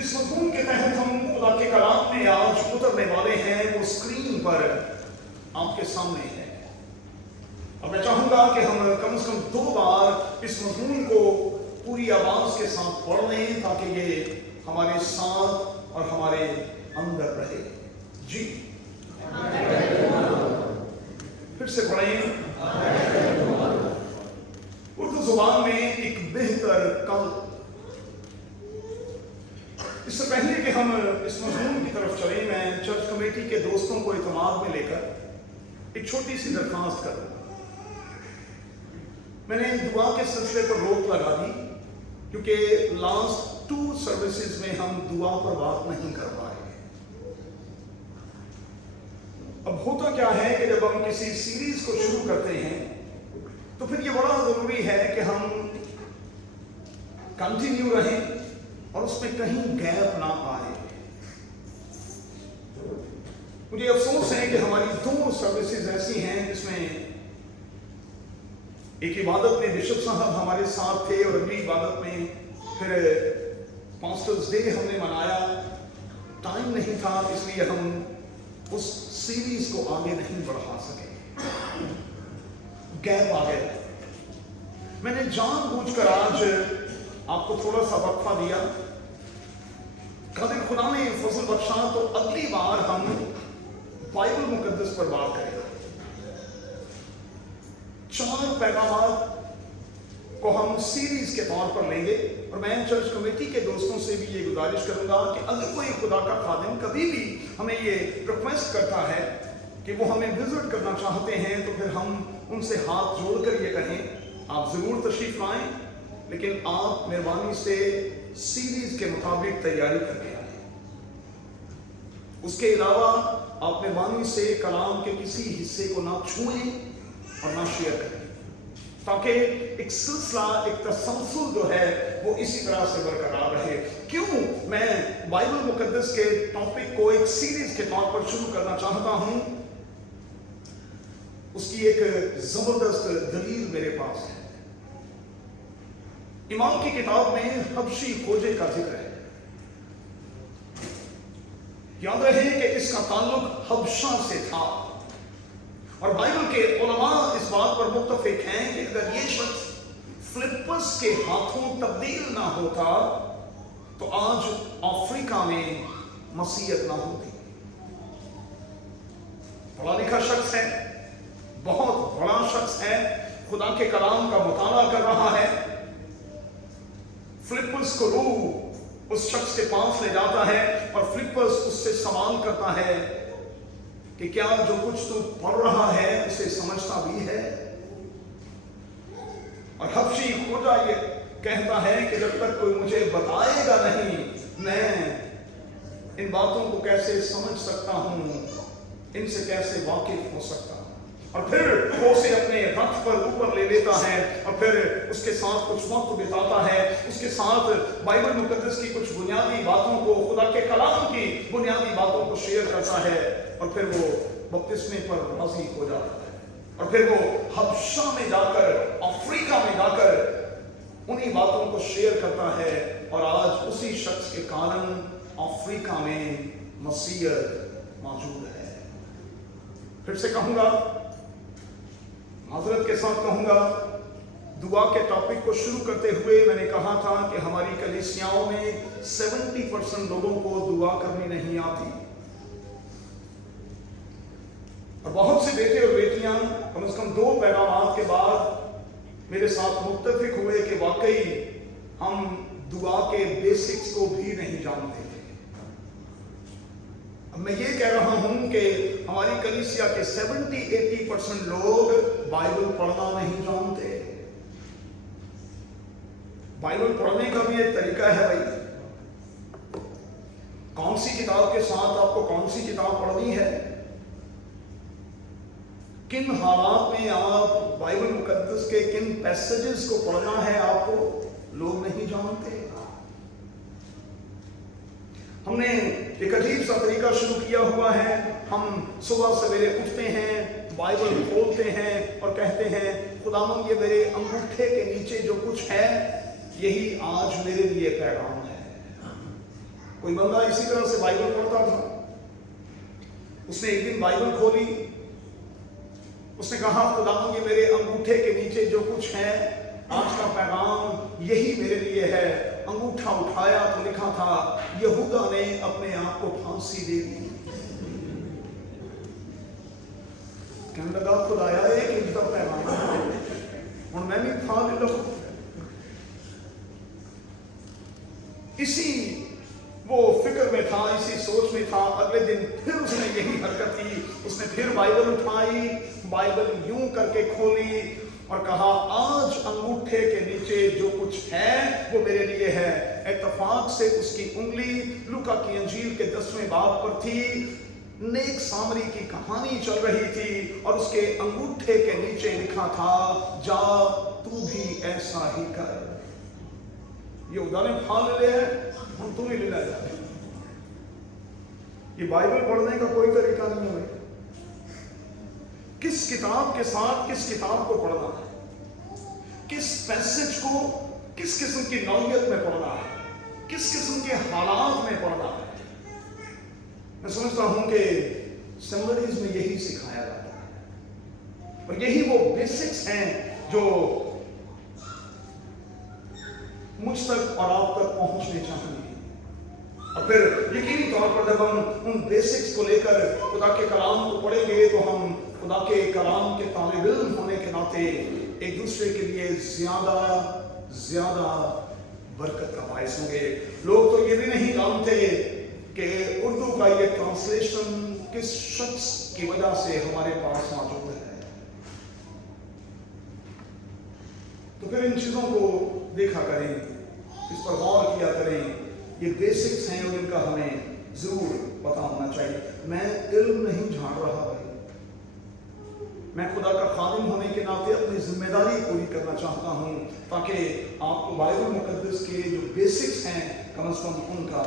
जिस मजमून के तहत हम खुदा के कलाम में आज उतरने वाले हैं वो स्क्रीन पर आपके सामने है। और मैं चाहूंगा कि हम कम से कम 2 बार इस मजमून को पूरी आवाज के साथ पढ़ लें ताकि ये हमारे साथ और हमारे अंदर रहे। जी फिर से पढ़ें। उर्दू जुबान में एक बेहतर कल। इससे पहले कि हम इस मजमून की तरफ चलें, मैं चर्च कमेटी के दोस्तों को इत्मीनान में लेकर एक छोटी सी दरख्वास्त करूंगा। मैंने दुआ के सिलसिले पर रोक लगा दी क्योंकि लास्ट 2 सर्विसेज में हम दुआ पर बात नहीं कर पाए। अब होता क्या है कि जब हम किसी सीरीज को शुरू करते हैं तो फिर ये बड़ा जरूरी है कि हम कंटिन्यू रहें और उसमें कहीं गैप ना आए। मुझे अफसोस है कि हमारी 2 सर्विसेज ऐसी हैं जिसमें एक इबादत में बिशप साहब हमारे साथ थे और अगली इबादत में फिर पास्टर्स डे हमने मनाया। टाइम नहीं था, इसलिए हम उस सीरीज को आगे नहीं बढ़ा सके, गैप आ गया। मैंने जानबूझकर आज आपको थोड़ा सा वक्फा दिया। कदर खुदा ने फजल बख्शा तो अगली बार हम बाइबल मुकद्दस पर बात करेंगे। 4 पैगाम को हम सीरीज के तौर पर लेंगे और मैं चर्च कमेटी के दोस्तों से भी ये गुजारिश करूंगा कि अगर कोई खुदा का खादिम कभी भी हमें ये रिक्वेस्ट करता है कि वो हमें विजिट करना चाहते हैं तो फिर हम उनसे हाथ जोड़कर ये कहें आप जरूर तशरीफ लाएं, लेकिन आप मेहरबानी से सीरीज के मुताबिक तैयारी करके आए। उसके अलावा आप मेहरबानी से कलाम के किसी हिस्से को ना छुएं और ना शेयर करें ताकि एक सिलसिला, एक तसलसल जो है वो इसी तरह से बरकरार रहे। क्यों मैं बाइबल मुकद्दस के टॉपिक को एक सीरीज के तौर पर शुरू करना चाहता हूं, उसकी एक जबरदस्त दलील मेरे पास है। इमाम की किताब में हबशी खोजे का जिक्र है। याद रहे कि इसका ताल्लुक हबशा से था और बाइबल के उलमा इस बात पर मुत्तफिक हैं कि अगर ये शख्स फिलिप्पस के हाथों तब्दील ना होता तो आज अफ्रीका में मसीहत ना होती। पढ़ा लिखा शख्स है, बहुत बड़ा शख्स है, खुदा के कलाम का मुताला कर रहा है। फिलिप्पस को रूह उस शख्स के पास ले जाता है और फिलिप्पस उससे सवाल करता है कि क्या जो कुछ तू पढ़ रहा है उसे समझता भी है। और हबशी खोजा ये कहता है कि जब तक कोई मुझे बताएगा नहीं मैं इन बातों को कैसे समझ सकता हूं, इनसे कैसे वाकिफ हो सकता हूं। और फिर वो उसे अपने रथ पर ऊपर ले लेता है और फिर उसके साथ कुछ वक्त बिताता है, उसके साथ बाइबल मुकद्दस की कुछ बुनियादी बातों को, खुदा के कलाम की बुनियादी बातों को शेयर करता है और फिर वो बपतिस्मे पर राजी हो जाता है और फिर वो हबशा में जाकर, अफ्रीका में जाकर उन्हीं बातों को शेयर करता है और आज उसी शख्स के कारण अफ्रीका में मसीहत मौजूद है। फिर से कहूंगा, माजरत के साथ कहूंगा, दुआ के टॉपिक को शुरू करते हुए मैंने कहा था कि हमारी कलीसियाओं में 70% लोगों को दुआ करनी नहीं आती और बहुत से बेटे और बेटियां कम से कम 2 पैगाम के बाद मेरे साथ मुत्तफिक हुए कि वाकई हम दुआ के बेसिक्स को भी नहीं जानते थे। अब मैं ये कह रहा हूं कि हमारी कलीसिया के 70-80% लोग बाइबल पढ़ना नहीं जानते। बाइबल पढ़ने का भी एक तरीका है भाई। कौन सी किताब के साथ आपको कौन सी किताब पढ़नी है, किन हालात में आप बाइबल मुकद्दस के किन पैसेजेस को पढ़ना है आपको लोग नहीं जानते। हमने एक अजीब सा तरीका शुरू किया हुआ है। हम सुबह सवेरे उठते हैं, बाइबल खोलते हैं और कहते हैं खुदावंद ये मेरे अंगूठे के नीचे जो कुछ है यही आज मेरे लिए पैगाम है। कोई बंदा इसी तरह से बाइबल पढ़ता था। उसने एक दिन बाइबल खोली, उसने कहा खुदावंद ये मेरे अंगूठे के नीचे जो कुछ है, आज का पैगाम यही मेरे लिए है। अंगूठा उठाया तो लिखा था यहूदा ने अपने आप को फांसी दे दी। कहने लगा खुदाया एक इनका पैगाम और मैं भी था ले लो। इसी वो फिक्र में था, इसी सोच में था। अगले दिन फिर उसने यही हरकत की, उसने फिर बाइबल उठाई, बाइबल यूं करके खोली और कहा आज अंगूठे के नीचे जो कुछ है वो मेरे लिए है। इत्तेफाक से उसकी उंगली लूका की अंजील के 10वें बाब पर थी। नेक सामरी की कहानी चल रही थी और उसके अंगूठे के नीचे लिखा था जा तू भी ऐसा ही कर। ये उदाहरण फा ले है, हम तुम्हें ले जा। ये बाइबल पढ़ने का कोई तरीका नहीं है। किस किताब के साथ किस किताब को पढ़ना है, किस पैसेज को किस किस्म की नौयत में पढ़ना है, किस किस्म के हालात में पढ़ना है। मैं समझता हूं कि सेमिनरीज में यही सिखाया जाता है और यही वो बेसिक्स हैं जो मुझ तक और आप तक पहुंचने चाहिए। और फिर यकीनी तौर पर जब हम उन बेसिक्स को लेकर खुदा के कलाम को पढ़ेंगे तो हम खुदा के कलाम के तालिब इल्म होने के नाते एक दूसरे के लिए ज्यादा बरकत का बायस होंगे। लोग तो ये भी नहीं जानते कि उर्दू का ये ट्रांसलेशन किस शख्स की वजह से हमारे पास मौजूद है। तो फिर इन चीजों को देखा करें, इस पर गौर किया करें। ये बेसिक्स हैं और इनका हमें जरूर पता होना चाहिए। मैं इल्म नहीं झाड़ रहा भाई, मैं खुदा का खादिम होने के नाते अपनी जिम्मेदारी पूरी करना चाहता हूं ताकि आपको बाइबल मुकद्दस के जो बेसिक्स हैं कम से कम उनका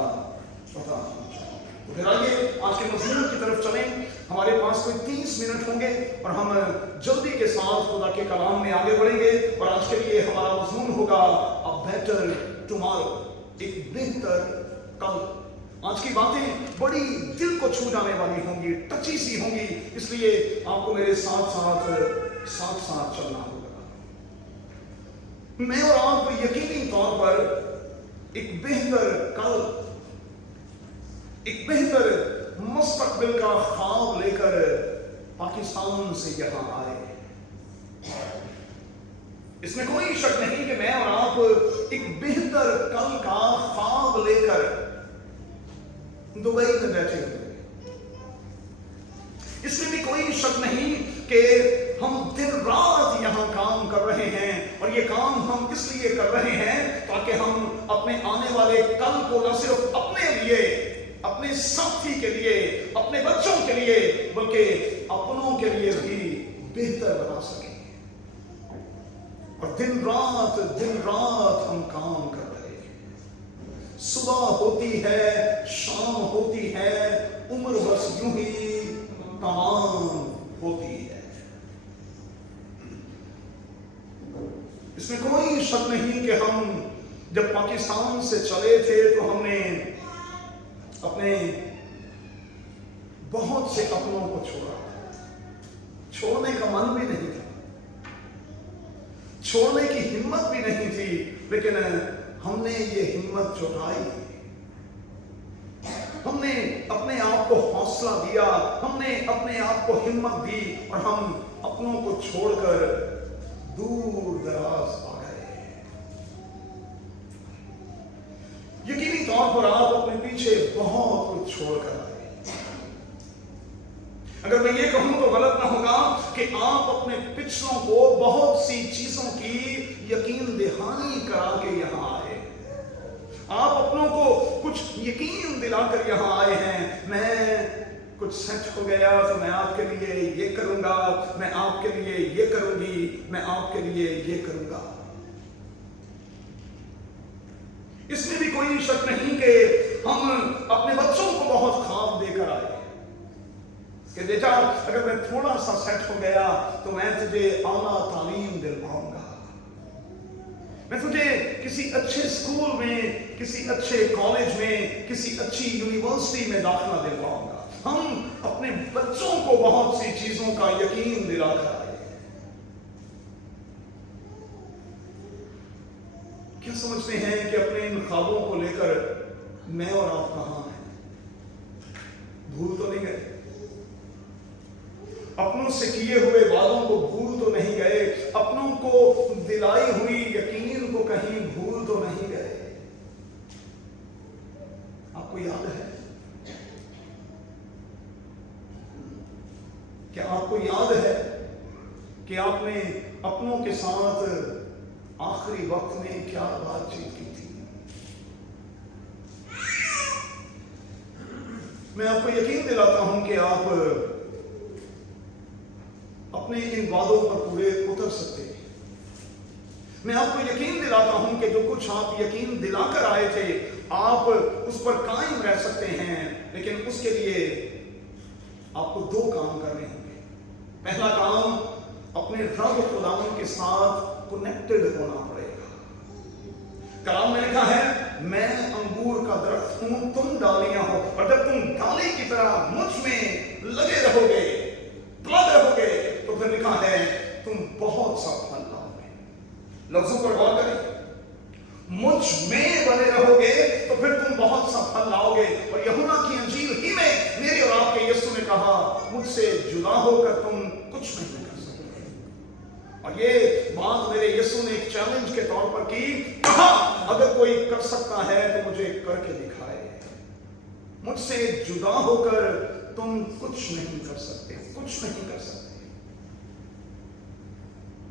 पता होना चाहिए। तो फिर आइए आज के मज़मून की तरफ चलें। हमारे पास कोई 30 मिनट होंगे और हम जल्दी के साथ खुदा के कलाम में आगे बढ़ेंगे। और आज के लिए हमारा मज़मून होगा अ बेटर टुमारो, एक बेहतर कल। आज की बातें बड़ी दिल को छू जाने वाली होंगी, टची सी होंगी, इसलिए आपको मेरे साथ साथ चलना होगा। मैं और आप यकीनी तौर पर एक बेहतर कल, एक बेहतर मुस्तकबिल का ख्वाब लेकर पाकिस्तान से यहां आए। इसमें कोई शक नहीं कि मैं और आप एक बेहतर कल का ख्वाब लेकर दुबई में बैठे हुए। इसमें भी कोई शक नहीं कि हम दिन रात यहां काम कर रहे हैं और ये काम हम इसलिए कर रहे हैं ताकि हम अपने आने वाले कल को न सिर्फ अपने लिए, अपने साथी के लिए, अपने बच्चों के लिए, बल्कि अपनों के लिए भी बेहतर बना सकें। और दिन रात हम काम कर रहे हैं। सुबह होती है, शाम होती है, उम्र बस यूं ही तमाम होती है। इसमें कोई शक नहीं कि हम जब पाकिस्तान से चले थे तो हमने अपने बहुत से अपनों को छोड़ा। छोड़ने का मन भी नहीं था, छोड़ने की हिम्मत भी नहीं थी, लेकिन हमने ये हिम्मत जुटाई। हमने अपने आप को हौसला दिया, हमने अपने आप को हिम्मत दी और हम अपनों को छोड़कर दूर दराज आ गए। यकीनी तौर पर आप अपने पीछे बहुत कुछ छोड़कर आए। अगर मैं ये कहूं तो गलत ना होगा कि आप अपने पिछलों को बहुत सी चीजों की यकीन दहानी करा के यहां आए। आप अपनों को कुछ यकीन दिलाकर यहां आए हैं। मैं कुछ सेट हो गया तो मैं आपके लिए ये करूंगा, मैं आपके लिए ये करूंगी, मैं आपके लिए ये करूंगा। इसमें भी कोई शक नहीं कि हम अपने बच्चों को बहुत ख्वाब देकर आए कि बेटा अगर मैं थोड़ा सा सेट हो गया तो मैं तुझे आला तालीम दिलवाऊंगा, मैं तुझे किसी अच्छे स्कूल में, किसी अच्छे कॉलेज में, किसी अच्छी यूनिवर्सिटी में दाखिला दिलवाऊंगा। हम अपने बच्चों को बहुत सी चीजों का यकीन दिलाकर आए। क्या समझते हैं कि अपने इन ख्वाबों को लेकर मैं और आप कहां हैं? भूल तो नहीं गए? अपनों से किए हुए वादों को भूल तो नहीं गए? अपनों को दिलाई हुई यकीन को कहीं भूल तो नहीं गए? आपको याद है? क्या आपको याद है कि आपने अपनों के साथ आखिरी वक्त में क्या बातचीत की थी? मैं आपको यकीन दिलाता हूं कि आप अपने इन वादों पर पूरे उतर सकते हैं। मैं आपको यकीन दिलाता हूं कि जो कुछ आप यकीन दिलाकर आए थे, आप उस पर कायम रह सकते हैं। लेकिन उसके लिए आपको दो काम करने होंगे। पहला काम, अपने रब खुदावन के साथ कनेक्टेड होना पड़ेगा। कलाम में लिखा है, मैं अंगूर का दरख्त हूं, तुम डालियां हो, और जब तुम डाली की तरह मुझ में लगे रहोगे, लगे रहोगे, तो फिर लिखा है तुम बहुत सा फल लाओगे। लफ्जों पर गौर करें, मुझ में बने रहोगे तो फिर तुम बहुत सा फल लाओगे। और यूहन्ना की अंजील ही में मेरे और आपके यीशु ने कहा, मुझसे जुदा होकर तुम कुछ नहीं कर सकते। और ये बात मेरे यीशु ने एक चैलेंज के तौर पर की, कहा अगर कोई कर सकता है तो मुझे करके दिखाए। मुझसे जुदा होकर तुम कुछ नहीं कर सकते, कुछ नहीं कर सकते।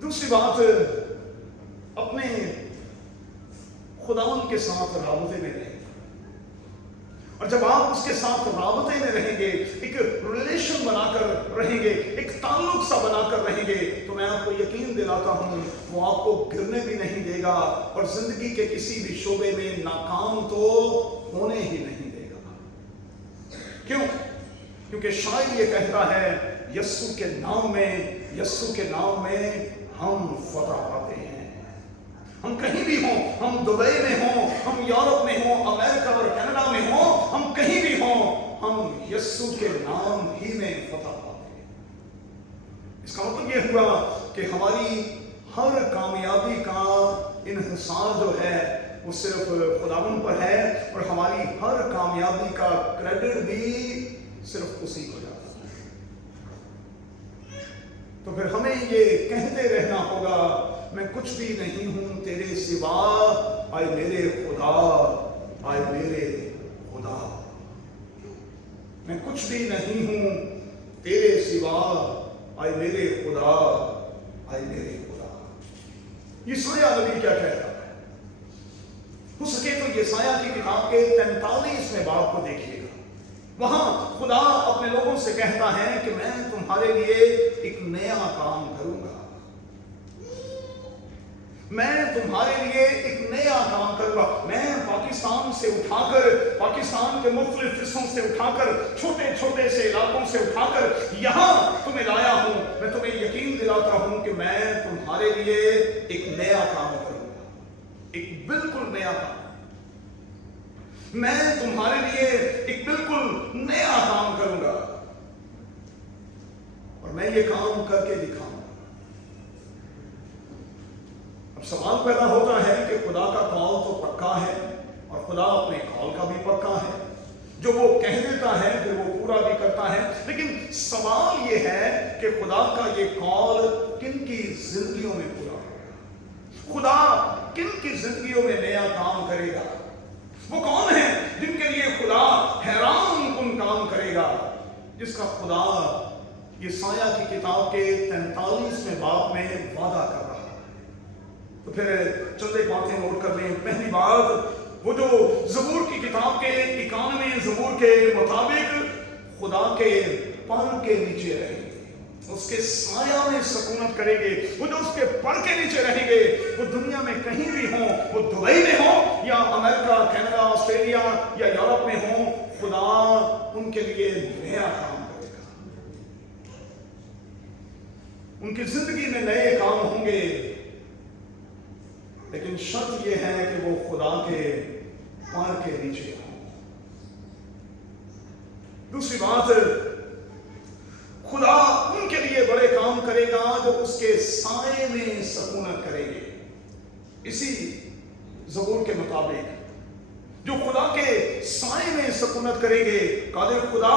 दूसरी बात, अपने खुदावन के साथ राबते में रहेंगे। और जब आप उसके साथ राबते में रहेंगे, एक रिलेशन बनाकर रहेंगे, एक ताल्लुक सा बनाकर रहेंगे, तो मैं आपको यकीन दिलाता हूं वो आपको गिरने भी नहीं देगा और जिंदगी के किसी भी शोबे में नाकाम तो होने ही नहीं देगा। क्यों? क्योंकि शायद ये कहता है, यस्सु के नाम में, यस्सु के नाम में हम फतह पाते हैं। हम कहीं भी हों, हम दुबई में हों, हम यूरोप में हों, अमेरिका और कनाडा में हों, हम कहीं भी हों, हम यस्सु के नाम ही में फतह पाते हैं। इसका मतलब यह हुआ कि हमारी हर कामयाबी का इन्हिसार जो है वो सिर्फ खुदावन पर है, और हमारी हर कामयाबी का क्रेडिट भी सिर्फ उसी को जाता है। तो फिर हमें ये कहते रहना होगा, मैं कुछ भी नहीं हूं तेरे सिवा, आए मेरे खुदा, आए मेरे खुदा। मैं कुछ भी नहीं हूं तेरे सिवा, आए मेरे खुदा, आए मेरे खुदा। यशायाह नबी क्या कहता है? हो सके तो यशायाह की किताब के 43वें बाब को देखिएगा। वहां खुदा अपने लोगों से कहता है कि मैं तुम्हारे लिए एक नया काम करूंगा। मैं तुम्हारे लिए एक नया काम करूंगा। मैं पाकिस्तान से उठाकर, पाकिस्तान के मुख्तलिफ हिस्सों से उठाकर, छोटे छोटे से इलाकों से उठाकर यहां तुम्हें लाया हूं। मैं तुम्हें यकीन दिलाता हूं कि मैं तुम्हारे लिए एक नया काम करूंगा, एक बिल्कुल नया काम। मैं तुम्हारे लिए एक बिल्कुल नया काम करूंगा, और मैं ये काम करके दिखाऊंगा। अब सवाल पैदा होता है कि खुदा का कॉल तो पक्का है, और खुदा अपने कॉल का भी पक्का है। जो वो कह देता है फिर वो पूरा भी करता है। लेकिन सवाल ये है कि खुदा का ये कॉल किन की जिंदगियों में पूरा होगा? खुदा किन की जिंदगियों में नया काम करेगा? वो कौन है जिनके लिए खुदा हैरान कुन काम करेगा? जिसका खुदा यशायाह की किताब के 43वें बाब में वादा कर रहा है। तो फिर चंद एक बातें नोट कर लें। पहली बात, वो जो ज़बूर की किताब के 91वें ज़बूर के मुताबिक खुदा के पर के नीचे रहेंगे, उसके साया में सुकूनत करेंगे। वो जो उसके पर के नीचे रहेंगे, वो दुनिया में कहीं भी हों, वो दुबई में हो या अमेरिका, कनाडा, ऑस्ट्रेलिया या यूरोप में हो, खुदा उनके लिए नया काम करेगा। उनकी जिंदगी में नए काम होंगे। लेकिन शर्त यह है कि वो खुदा के पैर के नीचे हो। दूसरी बात, खुदा उनके लिए बड़े काम करेगा जो उसके साए में सकूनत करेंगे। इसी ज़बूर के मुताबिक जो खुदा के साए में सकूनत करेंगे, कादिर खुदा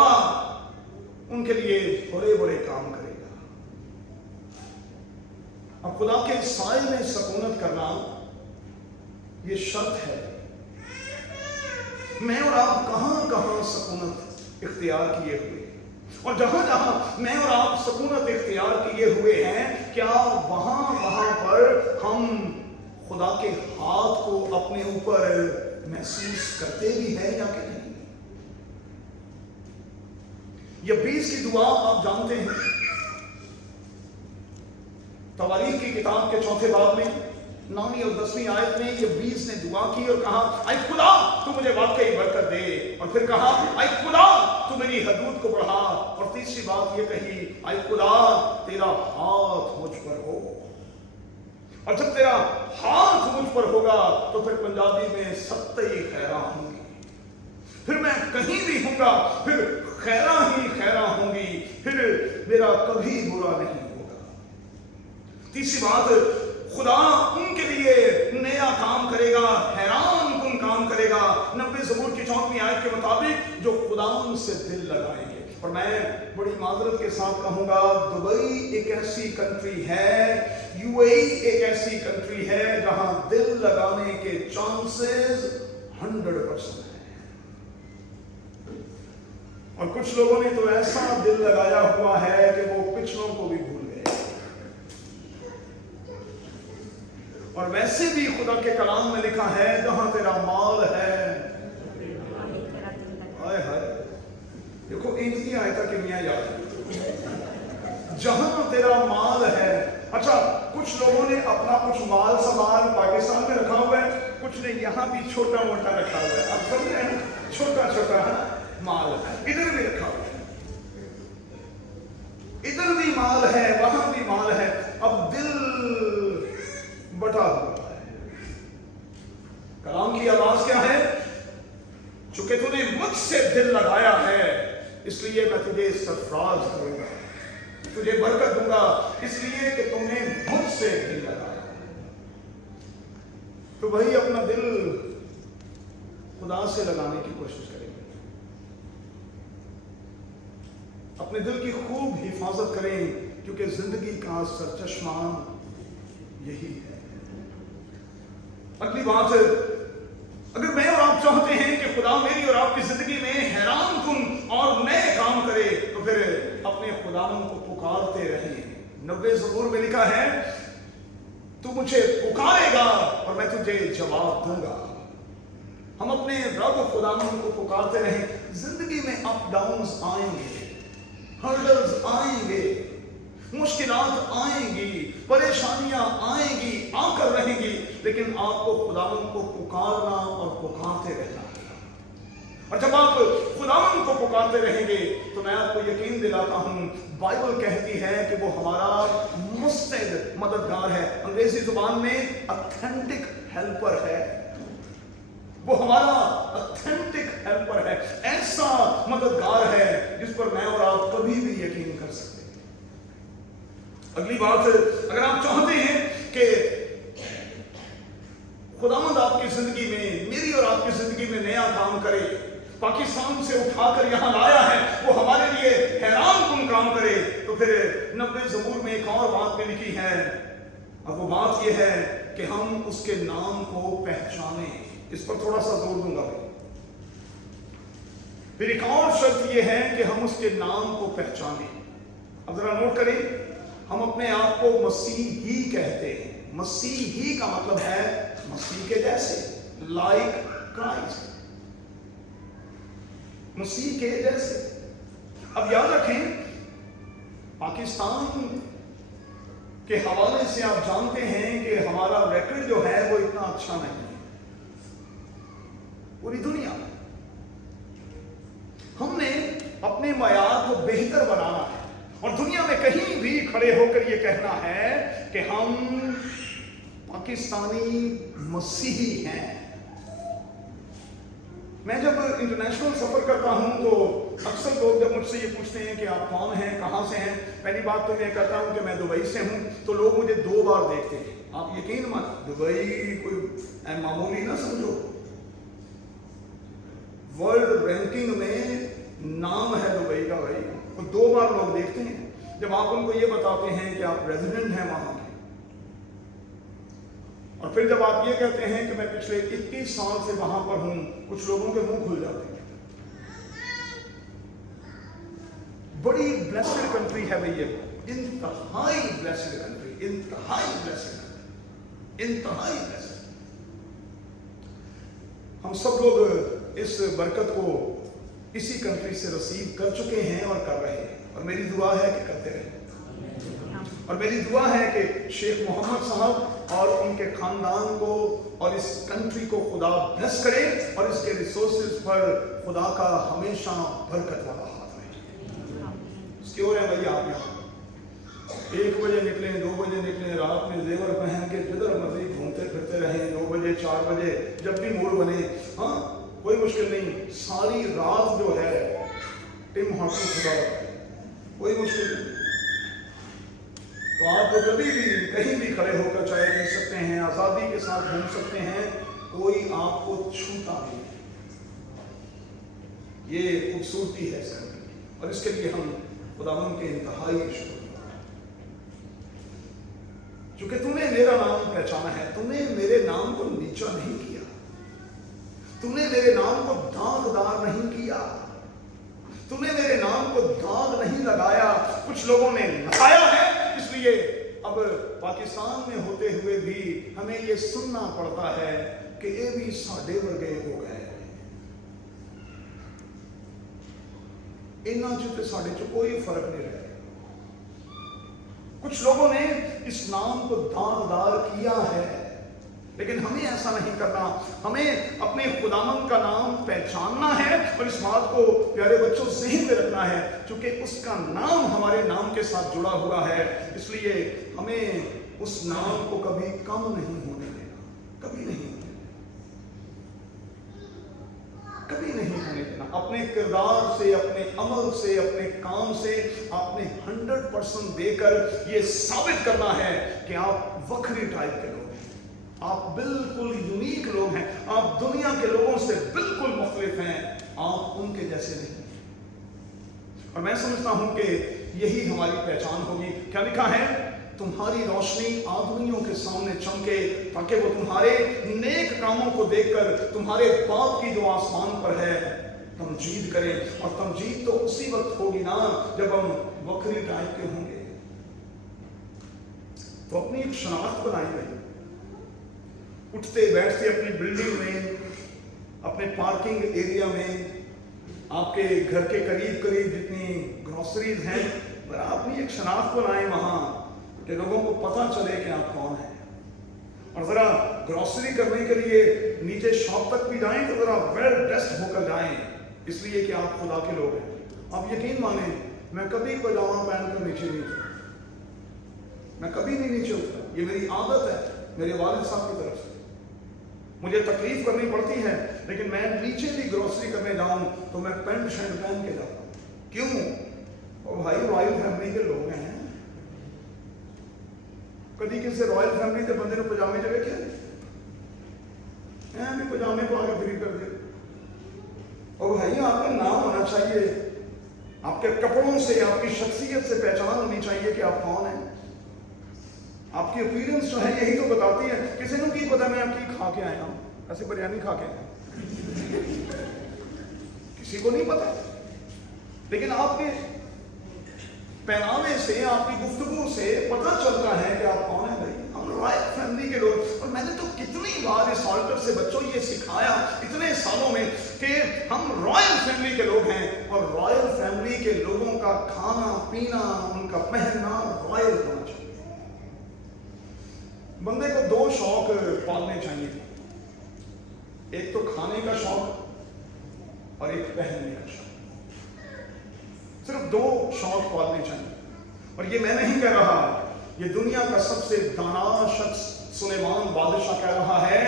उनके लिए बड़े बड़े काम करेगा। अब खुदा के साए में सकूनत करना ये शर्त है। मैं और आप कहां कहां सकूनत इख्तियार किए हुए, और जहां जहां मैं और आप सकूनत इख्तियार किए हुए हैं, क्या वहां पर हम खुदा के हाथ को अपने ऊपर महसूस करते भी हैं या कि नहीं? यब्बीस की दुआ आप जानते हैं, तवारीख की किताब के 4 बाब में 9वीं और 10वीं आयत में यब्बीस ने दुआ की और कहा, ऐ खुदा तू मुझे वाकई बरकत दे। और फिर कहा, ऐ खुदा तू मेरी हदूद को बढ़ा। और तीसरी बात ये कही, ऐ खुदा तेरा हाथ मुझ पर हो। और जब तेरा हाथ मुझ पर होगा तो फिर पंजाबी में सत्ते ही खैरा होंगी, फिर मैं कहीं भी हूंगा फिर खैरा ही खैरा होंगी, फिर मेरा कभी बुरा नहीं होगा। तीसरी बात, खुदा उनके लिए नया काम करेगा, हैरान कुन काम करेगा। 90 ज़बूर की 4वीं आयत के मुताबिक जो खुदा से दिल लगाएंगे। और मैं बड़ी माजरत के साथ कहूंगा, दुबई एक ऐसी कंट्री है, यूएई एक ऐसी कंट्री है जहां दिल लगाने के चांसेस 100% है। और कुछ लोगों ने तो ऐसा दिल लगाया हुआ है कि वो पिछलों को भी भूल गए। और वैसे भी खुदा के कलाम में लिखा है, जहां तेरा माल है, हाय हाय, देखो इंजी आया था कि मियां याद, जहां तेरा माल है। अच्छा, कुछ लोगों ने अपना कुछ माल सामान पाकिस्तान में रखा हुआ है, कुछ ने यहां भी छोटा मोटा रखा हुआ है। अब समझ रहे हैं, छोटा छोटा माल इधर भी रखा हुआ है, इधर भी माल है, वहां भी माल है। अब दिल बटा हुआ है। कलाम की आवाज क्या है? चूंकि तूने मुझसे दिल लगाया है, इसलिए मैं तुझे सरफराज करूंगा, तुझे बरकत दूंगा, इसलिए कि तुमने मुझसे दिल लगाया। तो वही अपना दिल खुदा से लगाने की कोशिश करेंगे। अपने दिल की खूब हिफाजत करें, क्योंकि जिंदगी का सरचश्मा यही है। अगली बात, अगर मैं और आप चाहते हैं कि खुदा मेरी और आपकी जिंदगी में हैरान कुन और नए काम करे, तो फिर अपने खुदावन को पुकारते रहें। 90 ज़बूर में लिखा है, तू मुझे पुकारेगा और मैं तुझे जवाब दूंगा। हम अपने रब खुदावन को पुकारते रहें। जिंदगी में अप डाउन्स आएंगे, हर्डल्स आएंगे, मुश्किलात आएंगी, परेशानियां आएंगी, आकर रहेंगी, लेकिन आपको खुदावन को पुकारना और पुकारते रहना। और जब आप खुदावन को पुकारते रहेंगे तो मैं आपको यकीन दिलाता हूं, बाइबल कहती है कि वो हमारा मुस्तैद मददगार है। अंग्रेजी जुबान में ऑथेंटिक हेल्पर है। वो हमारा ऑथेंटिक हेल्पर है, ऐसा मददगार है जिस पर मैं और आप कभी भी यकीन कर सकते हैं। अगली बात, अगर आप चाहते हैं कि खुदावंद आपकी जिंदगी में, मेरी और आपकी जिंदगी में नया काम करे, पाकिस्तान से उठाकर यहां लाया है, वो हमारे लिए हैरान कुन काम करे, तो फिर 90 ज़बूर में एक और बात भी लिखी है। अब वो बात ये है कि हम उसके नाम को पहचाने। इस पर थोड़ा सा जोर दूंगा। फिर एक और शर्त ये है कि हम उसके नाम को पहचाने। अब जरा नोट करें, हम अपने आप को मसीही कहते हैं। मसीही का मतलब है मसीह के जैसे, लाइक क्राइस्ट, मसीह के जैसे। अब याद रखें, पाकिस्तान के हवाले से आप जानते हैं कि हमारा रिकॉर्ड जो है वो इतना अच्छा नहीं है। पूरी दुनिया में हमने अपने मयार को बेहतर बनाना है और दुनिया में कहीं भी खड़े होकर ये कहना है कि हम पाकिस्तानी मसीही हैं। मैं जब इंटरनेशनल सफ़र करता हूं तो अक्सर लोग जब मुझसे ये पूछते हैं कि आप कौन हैं, कहाँ से हैं, पहली बात तो मैं कहता हूं कि मैं दुबई से हूं, तो लोग मुझे 2 बार देखते हैं। आप यकीन मानो, दुबई कोई मामूली ना समझो, वर्ल्ड रैंकिंग में नाम है दुबई का भाई। तो 2 बार लोग देखते हैं जब आप उनको ये बताते हैं कि आप रेजिडेंट हैं वहां के, और फिर जब आप ये कहते हैं कि मैं पिछले 21 साल से वहां पर हूं, कुछ लोगों के मुंह खुल जाते हैं। बड़ी ब्लेस्ड कंट्री है भाई ये, इंतहाई ब्लेस्ड कंट्री, इंतहाई ब्लेस्ड कंट्री, इंतहाई ब्लेस्ड। हम सब लोग इस बरकत को इसी कंट्री से रिसीव कर चुके हैं और कर रहे हैं, और मेरी दुआ है कि करते रहें। और मेरी दुआ है कि शेख मोहम्मद साहब और उनके खानदान को और इस कंट्री को खुदा ब्लेस करे, और इसके रिसोर्सेज पर खुदा का हमेशा बरकत वाला हाथ रहे। इसकी ओर है भैया, आप यहाँ 1 बजे निकले, 2 बजे निकले, रात में जेवर पहन के जिधर मर्जी घूमते फिरते रहे, 2 बजे 4 बजे जब भी मूड बने, हाँ कोई मुश्किल नहीं। सारी रात जो है टिम हॉर्टन खुदा होता है, कोई मुश्किल नहीं। तो आप तो कभी भी कहीं भी खड़े होकर चाय पी सकते हैं, आज़ादी के साथ घूम सकते हैं, कोई आपको छूता नहीं। ये खूबसूरती है इस कंट्री की, और इसके लिए हम खुदावंद के इंतहाई शुक्र। क्योंकि तूने मेरा नाम पहचाना है, तूने मेरे नाम को नीचा नहीं किया, तूने मेरे नाम को दागदार नहीं किया, तूने मेरे नाम को दाग नहीं लगाया। कुछ लोगों ने लगाया है, इसलिए अब पाकिस्तान में होते हुए भी हमें ये सुनना पड़ता है कि ये भी साडे वर्गे हो गए, इन्हां च ते साडे च कोई फर्क नहीं रहा। कुछ लोगों ने इस नाम को दागदार किया है, लेकिन हमें ऐसा नहीं करना। हमें अपने खुदावंद का नाम पहचानना है, और इस बात को प्यारे बच्चों ज़हन में रखना है, क्योंकि उसका नाम हमारे नाम के साथ जुड़ा हुआ है। इसलिए हमें उस नाम को कभी कम नहीं होने देना, कभी नहीं होने देना, कभी नहीं होने देना। अपने किरदार से, अपने अमल से, अपने काम से आपने 100% देकर ये साबित करना है कि आप वक्री टाइप के लोग हैं, आप बिल्कुल यूनिक लोग हैं, आप दुनिया के लोगों से बिल्कुल मुख्तलिफ हैं, आप उनके जैसे नहीं। और मैं समझता हूं कि यही हमारी पहचान होगी। क्या लिखा है? तुम्हारी रोशनी आदमियों के सामने चमके, ताकि वो तुम्हारे नेक कामों को देखकर तुम्हारे बाप की जो आसमान पर है तमजीद करें। और तमजीद तो उसी वक्त होगी ना जब हम वक्री टाइप के होंगे। तो अपनी एक शनाख्त बनाई गई, उठते बैठते अपनी बिल्डिंग में, अपने पार्किंग एरिया में, आपके घर के करीब करीब जितनी ग्रोसरीज हैं, पर आपने एक शनाख्त बनाए वहां कि लोगों को पता चले कि आप कौन हैं। और जरा ग्रोसरी करने के लिए नीचे शॉप तक भी जाएं तो जरा वेल ड्रेस्ड होकर जाएं, इसलिए कि आप खुदा के लोग हैं। आप यकीन माने, मैं कभी पजामा पहनकर नीचे नहीं उतरा, मैं कभी नहीं नीचे उतरा। ये मेरी आदत है मेरे वालिद साहब की तरफ से। मुझे तकलीफ करनी पड़ती है, लेकिन मैं नीचे भी ग्रोसरी करने जाऊं तो मैं पैंट शर्ट पहन के जाता हूं। क्यों? और भाई रॉयल फैमिली के लोग हैं। कभी किसी रॉयल फैमिली के बंदे ने पजामे च वेख्या मैं भी पजामे पा के फ्री कर दिया। और भाई आपका नाम होना चाहिए, आपके कपड़ों से, आपकी शख्सियत से पहचान होनी चाहिए कि आप कौन हैं। आपकी अपीयरेंस जो है यही तो बताती है। किसी को की पता मैं आपकी खा के आया हूं, ऐसे बिरयानी खा के आया, किसी को नहीं पता। लेकिन आपके पहनावे से, आपकी गुफ्तगू से पता चलता है कि आप कौन है। भाई हम रॉयल फैमिली के लोग। और मैंने तो कितनी बार इस ऑल्टर से बच्चों ये सिखाया इतने सालों में कि हम रॉयल फैमिली के लोग हैं, और रॉयल फैमिली के लोगों का खाना पीना, उनका पहनना रॉयल होना चाहिए। बंदे को 2 शौक पालने चाहिए, एक तो खाने का शौक और एक पहनने का शौक। सिर्फ 2 शौक पालने चाहिए। और ये मैं नहीं कह रहा, ये दुनिया का सबसे दाना शख्स सुलेमान बादशाह कह रहा है,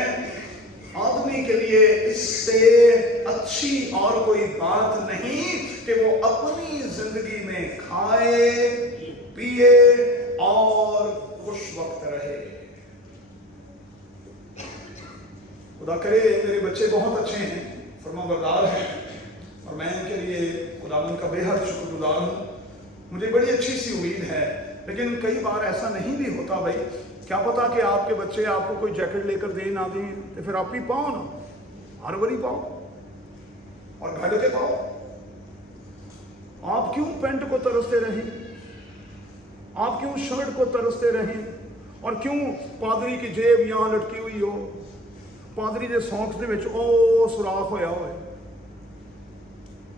आदमी के लिए इससे अच्छी और कोई बात नहीं कि वो अपनी जिंदगी में खाए पिए और खुश वक्त रहे। खुदा करे मेरे बच्चे बहुत अच्छे हैं, फरमाबरदार हैं, और मैं इनके लिए खुदावंद का बेहद शुक्रगुजार हूँ। मुझे बड़ी अच्छी सी उम्मीद है, लेकिन कई बार ऐसा नहीं भी होता भाई। क्या पता कि आपके बच्चे आपको कोई जैकेट लेकर दे ना दें, तो फिर आप ही पाओ ना, हर बारी पाओ और घड़ के पाओ। आप क्यों पैंट को तरसते रहें, आप क्यों शर्ट को तरसते रहें, और क्यों पादरी की जेब यहां लटकी हुई हो, पादरी के सॉक्स दे विच ओ सुराख होया होए।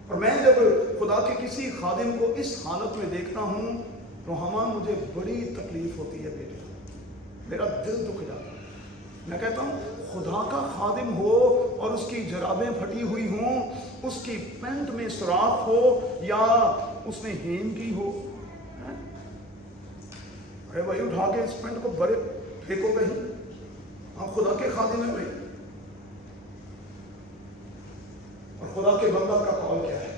और मैं जब खुदा के किसी खादिम को इस हालत में देखता हूं तो मुझे बड़ी तकलीफ होती है बेटे, मेरा दिल दुख जाता है। मैं कहता हूं खुदा का खादिम हो और उसकी जराबें फटी हुई हों, उसकी पैंट में सुराख हो या उसने हेम की हो, अरे भाई उठा के इस पैंट को बड़े फेंको कहीं, हम खुदा के खादिम हैं भाई। और खुदा के बंदा का कॉल क्या है?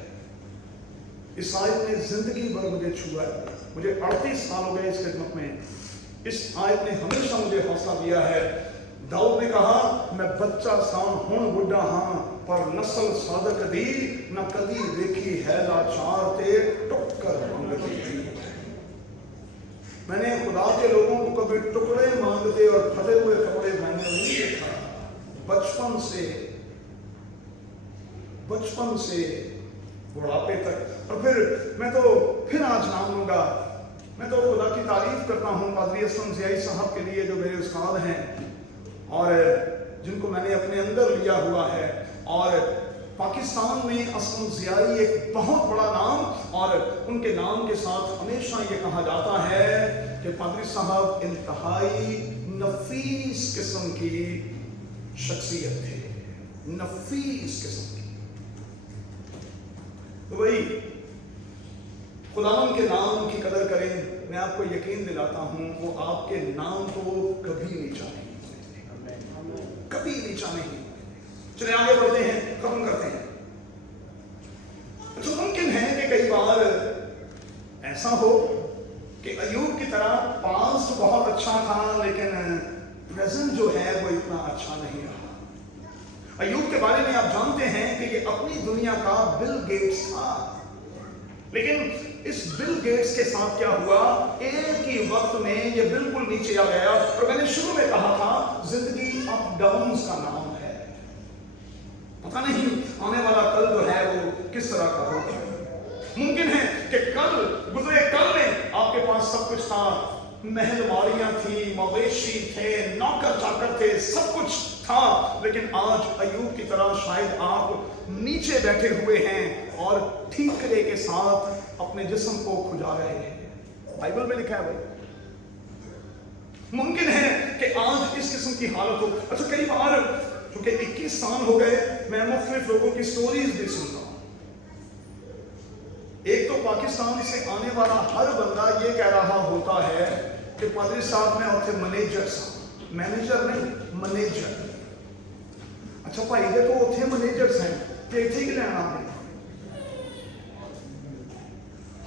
इस आयत ने जिंदगी भर मुझे छुआ है। मुझे 38 साल हो गए इस खिदमत में। इस आयत ने हमेशा मुझे हौसला दिया है। दाऊद ने कहा, मैं बच्चा सा हुण बुढ़ा हां, पर नस्ल सादक दी न कदी देखी है लाचार ते टुक्कर मांगती। मैंने खुदा के लोगों को कभी टुकड़े मांगते और फटे हुए कपड़े पहने नहीं देखा। बचपन से बुढ़ापे तक। और फिर मैं तो फिर आज नाम लूंगा, मैं तो खुदा की तारीफ करता हूँ पादरी असलम ज़ियाई साहब के लिए, जो मेरे उस्ताद हैं और जिनको मैंने अपने अंदर लिया हुआ है। और पाकिस्तान में असलम ज़ियाई एक बहुत बड़ा नाम, और उनके नाम के साथ हमेशा ये कहा जाता है कि पादरी साहब इंतहाई नफीस किस्म की शख्सियत थे, नफीस किस्म की। तो वही खुदावंद के नाम की कदर करें। मैं आपको यकीन दिलाता हूं वो आपके नाम को कभी नीचा नहीं, कभी नीचा नहीं। चलिए आगे बढ़ते हैं, खत्म करते हैं। तो मुमकिन है कि कई बार ऐसा हो कि अय्यूब की तरह पास्ट बहुत अच्छा था, लेकिन प्रेजेंट जो है वो इतना अच्छा नहीं रहा। अय्यूब के बारे में आप जानते हैं कि ये अपनी दुनिया का बिल गेट्स था, लेकिन इस बिल गेट्स के साथ क्या हुआ, एक ही वक्त में ये बिल्कुल नीचे आ गया। और मैंने शुरू में कहा था जिंदगी अप डाउन्स का नाम है। पता नहीं आने वाला कल जो है वो किस तरह का होगा। मुमकिन है कि गुजरे कल में आपके पास सब कुछ था, महलवाड़ियां थी, मवेशी थे, नौकर चाकर थे, सब कुछ था, लेकिन आज अय्यूब की तरह शायद आप नीचे बैठे हुए हैं और ठीकरे के साथ अपने जिस्म को खुजा रहे हैं। बाइबल में लिखा है भाई। मुमकिन है कि आज इस किस्म की हालत हो। अच्छा, कई बार क्योंकि 21 साल हो गए, मैं मुख्तलिफ लोगों की स्टोरीज भी सुनता हूं। एक तो पाकिस्तान से आने वाला हर बंदा ये कह रहा होता है कि पादरी साहब मैं उठे मैनेजर नहीं मैनेजर। अच्छा भाई जे तो उठे मैनेजर हैं तो इतने ही लेना है।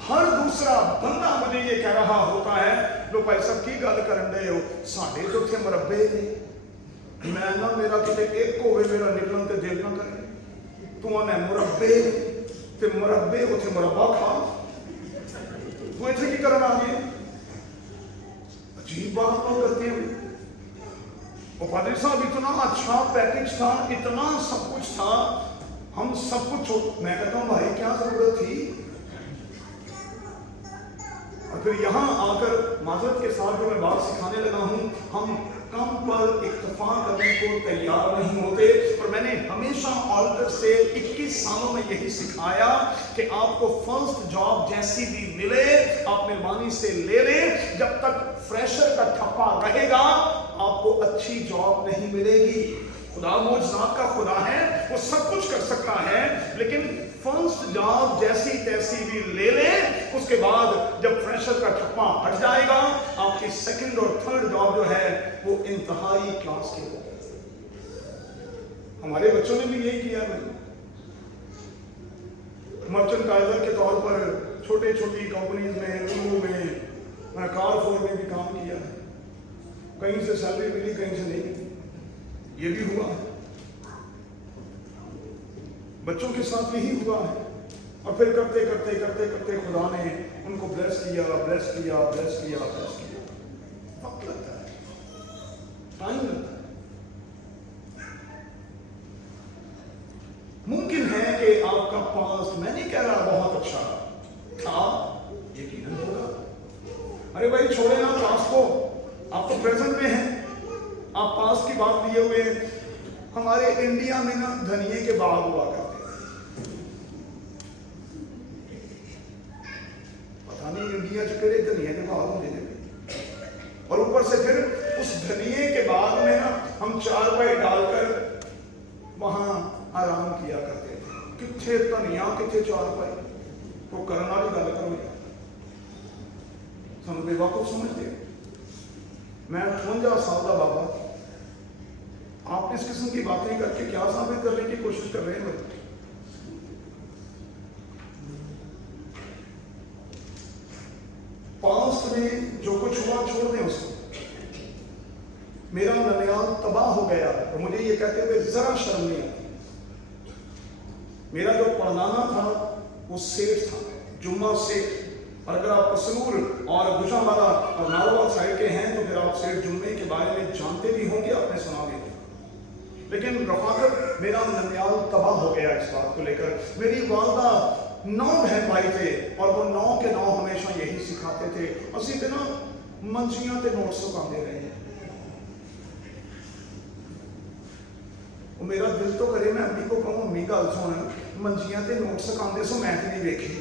हर दूसरा बंदा मुझे ये कह रहा होता है, लो भाई सब की गल करन दे हो, साडे तो उठे मुरब्बे ने, मैं ना मेरा किते एक होवे मेरा निकलन ते दिल ना करे, तू आने मुरब्बे ते मुरब्बे उठे मुरब्बा खा, तू इतने की करना आ गया। अजीब बात लोग करते हैं। और पादरी साहब इतना अच्छा पैकेज था, इतना सब कुछ था, हम सब कुछ, मैं कहता हूं भाई क्या जरूरत थी। और फिर यहां आकर माजरत के साथ जो मैं बात सिखाने लगा हूं, हम कम पर इक्तफा करने को तैयार नहीं होते। और मैंने हमेशा ऑल्टर से 21 सालों में यही सिखाया कि आपको फर्स्ट जॉब जैसी भी मिले आप मेहरबानी से ले लें। जब तक फ्रेशर का ठप्पा रहेगा आपको अच्छी जॉब नहीं मिलेगी। खुदा मौजूदात का खुदा है, वो सब कुछ कर सकता है, लेकिन فرسٹ جاب جیسی تیسی بھی لے لیں، اس کے بعد جب فریشر کا ٹھپا ہٹ جائے گا آپ کی سیکنڈ اور تھرڈ جاب جو ہے وہ انتہائی کلاس کی ہوگی۔ ہمارے بچوں نے بھی یہی کیا ہے، مرچنڈائزر کے طور پر چھوٹی چھوٹی کمپنیز میں، لولو میں، کارفور میں بھی کام کیا ہے، کہیں سے سیلری ملی کہیں سے نہیں ملی، یہ بھی ہوا ہے، بچوں کے ساتھ یہی ہوا ہے۔ اور پھر کرتے کرتے کرتے کرتے خدا نے ان کو بلیس کیا، بلیس کیا، بلیس کیا، بلیس کیا۔ وقت لگتا ہے، ٹائم لگتا ہے۔ ممکن ہے کہ آپ کا پاسٹ، میں نہیں کہہ رہا بہت اچھا تھا، یقیناً ہوگا۔ ارے بھائی چھوڑے نا پاسٹ کو، آپ تو پریزنٹ میں ہیں، آپ پاسٹ کی بات لیے ہوئے۔ ہمارے انڈیا میں نا دھنیے کے باغ ہوا کرتے، پتہ نہیں انڈیا چکرے دھنیے کے باغ ہوتے تھے، اور اوپر سے پھر اس دھنیے کے باغ میں نا ہم چارپائی ڈال کر وہاں آرام کیا کرتے تھے۔ کتنے دھنیا کتنے چارپائی، تو کرنے والی گل کرو، سانو بے وقوف سمجھتے۔ میں 58 سال کا بابا، آپ اس قسم کی باتیں کر کے کیا ثابت کرنے کی کوشش کر رہے ہیں؟ پاسٹ میں جو کچھ ہوا چھوڑ دیں اس کو۔ میرا ننیال تباہ ہو گیا اور مجھے یہ کہتے ہوئے ذرا شرم نہیں آتی۔ میرا جو پڑھنانا تھا وہ سیٹ تھا، جمعہ سیٹ، اور اگر آپ قصور اور گجرانوالہ اور ناروال سائڈ کے ہیں تو پھر آپ سیٹ جمعے کے بارے میں جانتے بھی ہوں گے، آپ نے سنا بھی۔ لیکن رفاقت، میرا ننیال تباہ ہو گیا اس بات کو لے کر۔ میری والدہ 9 بہن بھائی تھے اور وہ 9 کے 9 ہمیشہ یہی سکھاتے تھے، اسی تے نا منجیاں تے نوٹ سکھاتے رہے ہیں۔ میرا دل تو کرے میں امی کو کہوں، امی گل سن، منجیاں تے نوٹ سکھاندے سو میں تے نہیں ویکھے،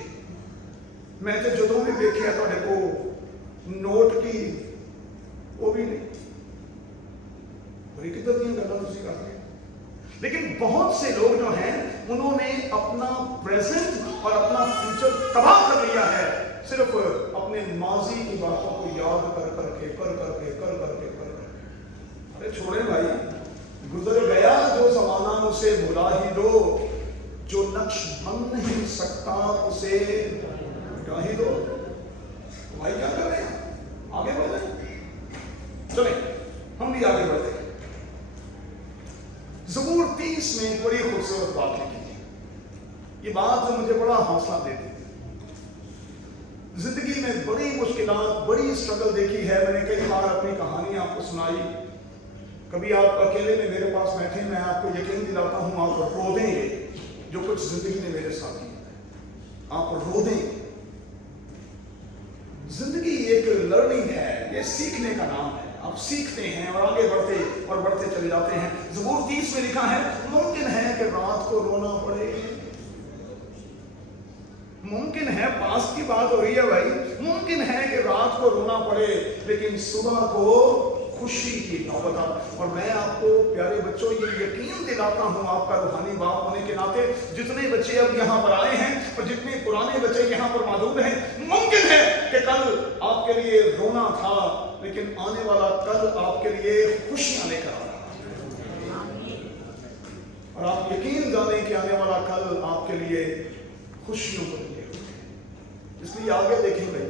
میں تے جدوں بھی ویکھیا تہاڈے کو نوٹ کی وہ بھی نہیں۔ بڑی کدھر دیا گلاں تسی کرتے ہیں۔ لیکن بہت سے لوگ جو ہیں انہوں نے اپنا پریزنٹ اور اپنا فیوچر تباہ کر لیا ہے، صرف اپنے ماضی کی باتوں کو یاد کر کر کے کر کر کے کر کر کے کر کر کے۔ ارے چھوڑے بھائی، گزر گیا جو زمانہ اسے بھلا ہی دو، جو نقش بن نہیں سکتا اسے مٹا ہی دو۔ بھائی کیا کر رہے ہیں؟ آگے بڑھ رہے ہیں، چلیں ہم بھی آگے بڑھتے ہیں۔ زبور 30 میں بڑی خوبصورت بات لکھی تھی، یہ بات مجھے بڑا حوصلہ دیتی ہے۔ زندگی میں بڑی مشکلات، بڑی اسٹرگل دیکھی ہے، میں نے کئی بار اپنی کہانی آپ کو سنائی۔ کبھی آپ اکیلے میں میرے پاس بیٹھے، میں آپ کو یقین دلاتا ہوں آپ رو دیں گے جو کچھ زندگی نے میرے ساتھ کیا، آپ رو دیں گے۔ زندگی ایک لرننگ ہے، یہ سیکھنے کا نام ہے، آپ سیکھتے ہیں اور آگے بڑھتے اور بڑھتے چلے جاتے ہیں۔ زبور 30 میں لکھا ہے، ممکن ہے کہ رات کو رونا پڑے، ممکن ہے، پاس کی بات ہو رہی ہے بھائی، ممکن ہے کہ رات کو رونا پڑے لیکن صبح کو خوشی کی نوبت آ۔ اور میں آپ کو پیارے بچوں یہ یقین دلاتا ہوں، آپ کا روحانی باپ ہونے کے ناطے، جتنے بچے اب یہاں پر آئے ہیں اور جتنے پرانے بچے یہاں پر موجود ہیں، ممکن ہے کہ کل آپ کے لیے رونا تھا لیکن آنے والا کل آپ کے لیے خوشیاں لے کر آ رہا ہے، اور آپ یقین جانیں کہ آنے والا کل آپ کے لیے خوشیوں کو لیے۔ اس لیے آگے دیکھیں بھائی،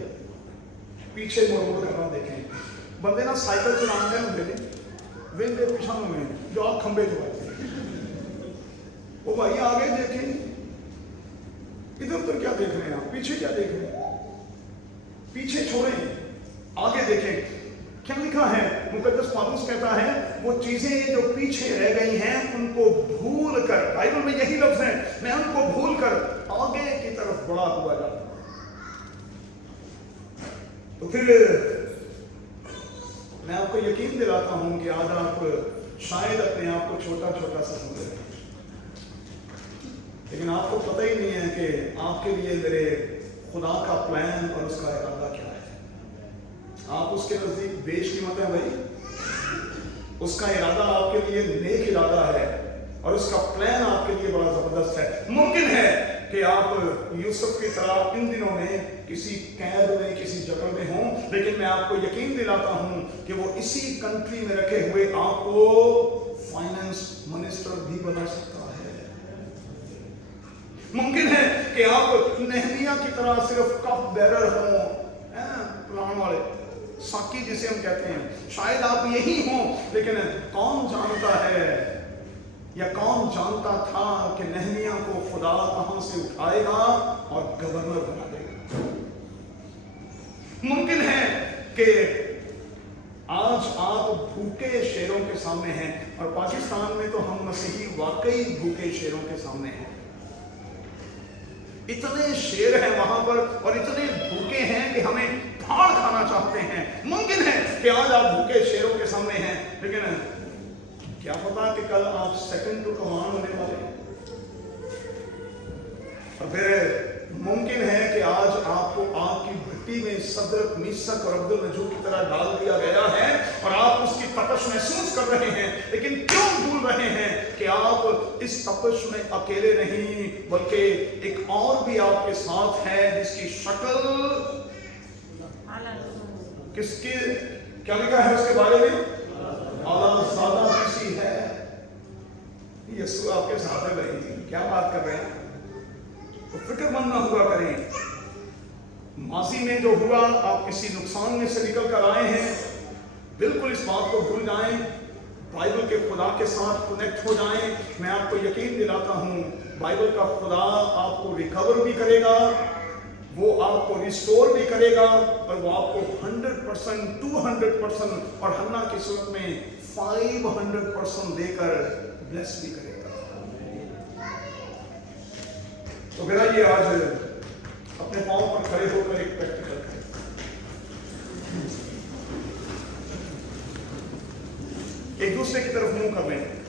پیچھے مڑ مڑ کر نہ دیکھیں۔ بندے نا سائیکل چلانے ہوتے ہیں، ویندے پیچھا میں جو آپ کھمبے تو آتے ہیں، وہ بھائی آگے دیکھیں، ادھر ادھر کیا دیکھ رہے ہیں آپ، پیچھے کیا دیکھ رہے ہیں؟ پیچھے چھوڑیں، آگے دیکھیں۔ کیا لکھا ہے؟ مقدس پالوس کہتا ہے وہ چیزیں جو پیچھے رہ گئی ہیں ان کو بھول کر، بائبل میں یہی لفظ ہے، میں ان کو بھول کر آگے کی طرف بڑھا ہوا جاتا ہوں۔ تو پھر میں آپ کو یقین دلاتا ہوں کہ آج آپ شاید اپنے آپ کو چھوٹا چھوٹا سا سمجھ رہے ہیں، لیکن آپ کو پتہ ہی نہیں ہے کہ آپ کے لیے میرے خدا کا پلان اور اس کا ارادہ کیا ہے۔ آپ اس کے نزدیک بیش قیمت ہیں بھائی، اس کا ارادہ آپ کے لیے نیک ارادہ ہے اور اس کا پلان آپ کے لیے بڑا زبردست ہے۔ ممکن ہے कि आप यूसुफ की तरह इन दिनों में किसी कैद में, किसी जगह में हों, लेकिन मैं आपको यकीन दिलाता हूं कि वो इसी कंट्री में रखे हुए आपको फाइनेंस मिनिस्टर भी बना सकता है। मुमकिन है कि आप नेहमिया की तरह सिर्फ कप बेरर हों, पुराण वाले साकी जिसे हम कहते हैं, शायद आप यही हों, लेकिन कौन जानता है या कौन जानता था कि नेहमिया को खुदा कहां से उठाएगा और गवर्नर बना देगा। मुमकिन है कि आज आप भूखे शेरों के सामने हैं, और पाकिस्तान में तो हम मसीही वाकई भूखे शेरों के सामने हैं। इतने शेर हैं वहां पर और इतने भूखे हैं कि हमें फाड़ खाना चाहते हैं। मुमकिन है कि आज आप भूखे शेरों के सामने हैं, लेकिन क्या पता कि कल आप सेकंड टू कमांड होने वाले हैं। और फिर मुमकिन है कि आज आपको आग की भट्टी में सदरक, मीसक और अब्दुल नजूर की तरह डाल दिया गया है और आप उसकी तपश महसूस कर रहे हैं, लेकिन क्यों भूल रहे हैं कि आप इस तपश में अकेले नहीं, बल्कि एक और भी आपके साथ है जिसकी शक्ल किसकी, क्या लिखा है उसके बारे में, आलाज़ादा मसीह है। यीशु आपके साथ है भाई, क्या बात कर रहे हैं। तो फिक्रमंद ना हुआ करें। माजी में जो हुआ, आप किसी नुकसान में से निकल कर आए हैं, बिल्कुल इस बात को भूल जाएं, बाइबल के खुदा के साथ कनेक्ट हो जाएं। मैं आपको यकीन दिलाता हूं, बाइबल का खुदा आपको रिकवर भी करेगा, वो आपको रिस्टोर भी करेगा, और वो आपको 100%, 200% और हन्ना की सूरत में 500% देकर ब्लेस भी करेगा। तो फिर आइए आज अपने पांव पर खड़े होकर एक प्रैक्टिकल करें। एक दूसरे की तरफ मुंह कर लें।